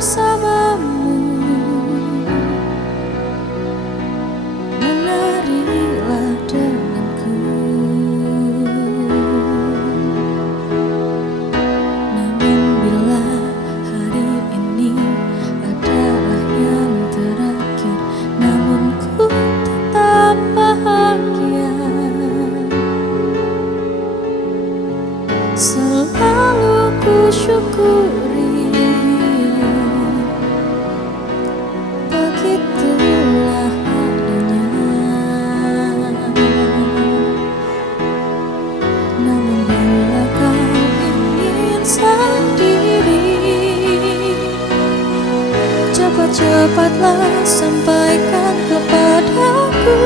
bersamamu. Menarilah denganku. Namun bila hari ini adalah yang terakhir, namun ku tetap bahagia. Selalu ku syukuri, begitulah adanya. Namun bila kau ingin sendiri, cepat-cepatlah sampaikan kepadaku,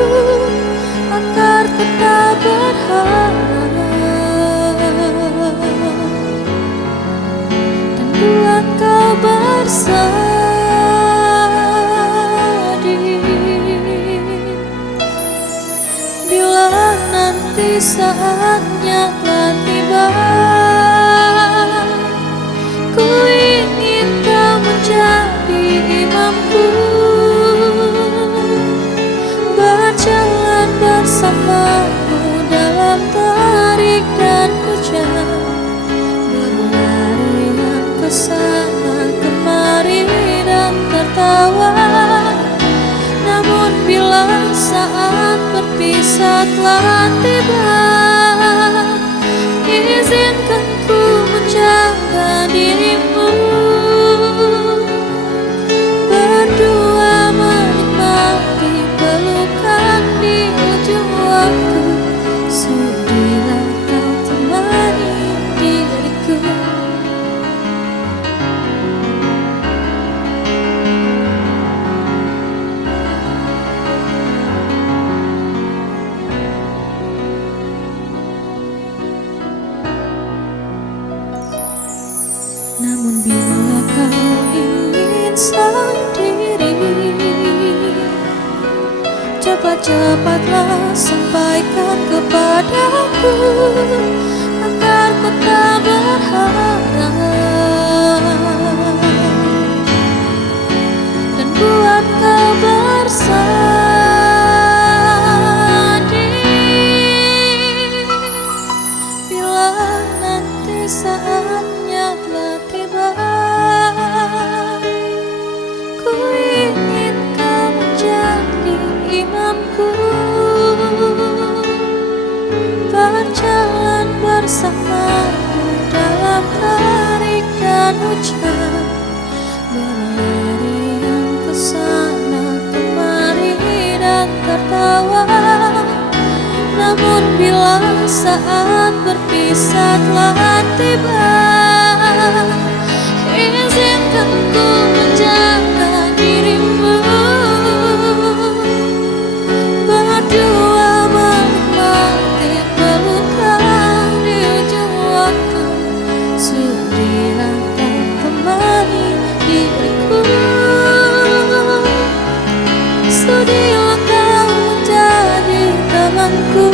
agar ku tak berharap, dan buat kau bersedih. Bila nanti saatnya telah tiba, ku ingin kau menjadi imamku, berjalan bersamaku dalam terik dan hujan, berlarian ke sana kemari dan tertawa. Namun bila saat berpisah telah tiba, izinkan ku menjaga dirimu, berdua menikmati pelukan di ujung waktu. Sudilah kau temani diriku. Namun bila kau ingin sendiri, cepat-cepatlah sampaikan kepadaku, agar ku tak berharap, dan buat kau bersedih. Bila nanti saatnya telah tiba, ku ingin kau menjadi imamku, berjalan bersamaku dalam terik dan hujan, berlarian ke sana kemari dan tertawa. Namun bila saat berpisah telah tiba, izinkan ku menjaga dirimu, berdua menikmati pelukan di ujung waktu. Sudilah kau temani diriku, sudilah kau menjadi temanku.